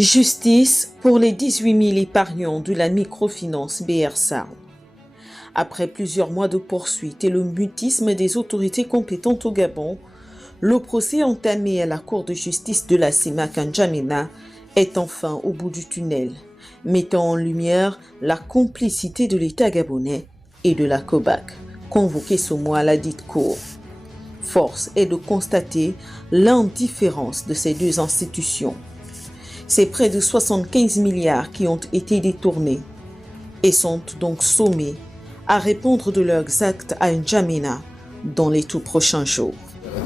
Justice pour les 18 000 épargnants de la microfinance BR-SARL. Après plusieurs mois de poursuites et le mutisme des autorités compétentes au Gabon, le procès entamé à la Cour de justice de la CEMAC à N'Djamena est enfin au bout du tunnel, mettant en lumière la complicité de l'État gabonais et de la COBAC, convoquée ce mois à la dite Cour. Force est de constater l'indifférence de ces deux institutions. C'est près de 75 milliards qui ont été détournés et sont donc sommés à répondre de leurs actes à N'Djamena dans les tout prochains jours.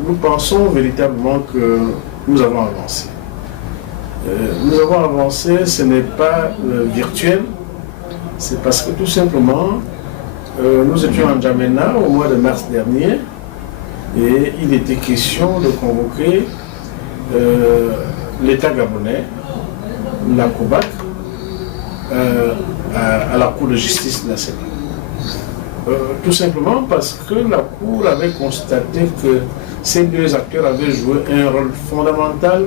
Nous pensons véritablement que nous avons avancé. Nous avons avancé, ce n'est pas virtuel, c'est parce que tout simplement, nous étions à N'Djamena au mois de mars dernier et il était question de convoquer l'État gabonais, la COBAC, à la Cour de justice de la CEMAC. Tout simplement parce que la Cour avait constaté que ces deux acteurs avaient joué un rôle fondamental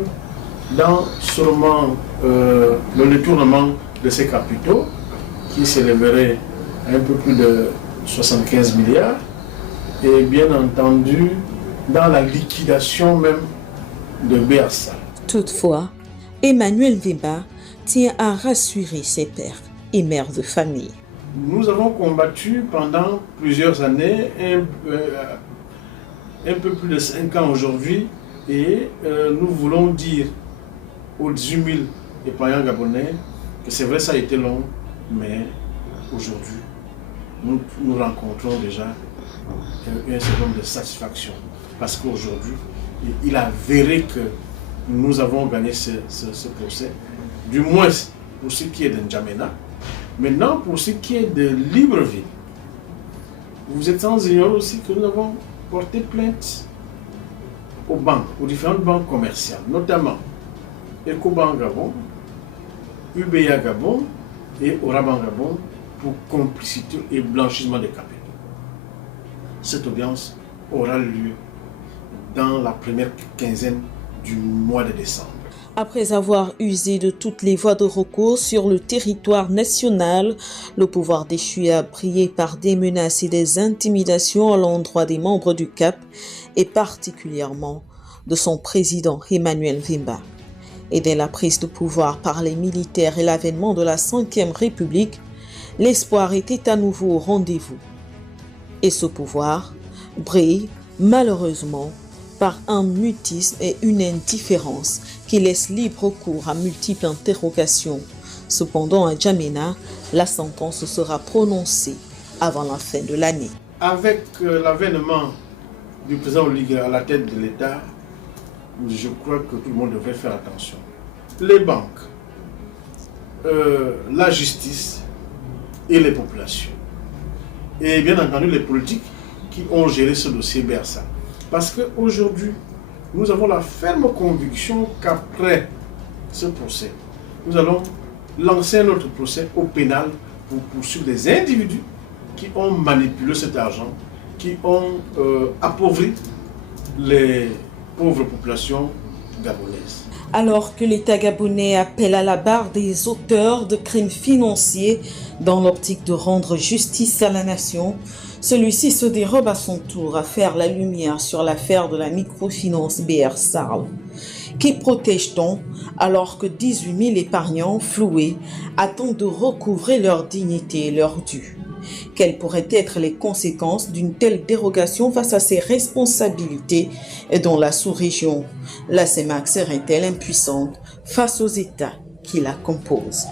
dans seulement le détournement de ces capitaux qui s'élèverait à un peu plus de 75 milliards et bien entendu dans la liquidation même de BR-SARL. Toutefois, Emmanuel Vimba tient à rassurer ses pères et mères de famille. Nous avons combattu pendant plusieurs années, un peu plus de 5 ans aujourd'hui, et nous voulons dire aux 18 000 épargnants gabonais que c'est vrai, ça a été long, mais aujourd'hui, nous rencontrons déjà un certain nombre de satisfaction. Parce qu'aujourd'hui, il a avéré que nous avons gagné ce procès, du moins pour ce qui est de N'Djamena. Maintenant, pour ce qui est de Libreville, vous êtes sans ignorer aussi que nous avons porté plainte aux banques, aux différentes banques commerciales, notamment Ecobank Gabon, UBA Gabon et Oraban Gabon pour complicité et blanchissement des capitaux. Cette audience aura lieu dans la première quinzaine du mois de décembre. Après avoir usé de toutes les voies de recours sur le territoire national, le pouvoir déchu a brillé par des menaces et des intimidations à l'endroit des membres du CAP et particulièrement de son président Emmanuel Vimba. Et dès la prise de pouvoir par les militaires et l'avènement de la 5e République, l'espoir était à nouveau au rendez-vous. Et ce pouvoir brille malheureusement par un mutisme et une indifférence qui laisse libre cours à multiples interrogations. Cependant, à N'Djamena, la sentence sera prononcée avant la fin de l'année. Avec l'avènement du président Oligui à la tête de l'État, je crois que tout le monde devrait faire attention. Les banques, la justice et les populations. Et bien entendu les politiques qui ont géré ce dossier BR-SARL. Parce qu'aujourd'hui, nous avons la ferme conviction qu'après ce procès, nous allons lancer notre procès au pénal pour poursuivre des individus qui ont manipulé cet argent, qui ont appauvri les pauvres populations gabonaises. Alors que l'État gabonais appelle à la barre des auteurs de crimes financiers dans l'optique de rendre justice à la nation, celui-ci se dérobe à son tour à faire la lumière sur l'affaire de la microfinance BR-SARL. Qui protège-t-on alors que 18 000 épargnants floués attendent de recouvrer leur dignité et leur dû? Quelles pourraient être les conséquences d'une telle dérogation face à ses responsabilités et dans la sous-région? La CEMAC serait-elle impuissante face aux États qui la composent?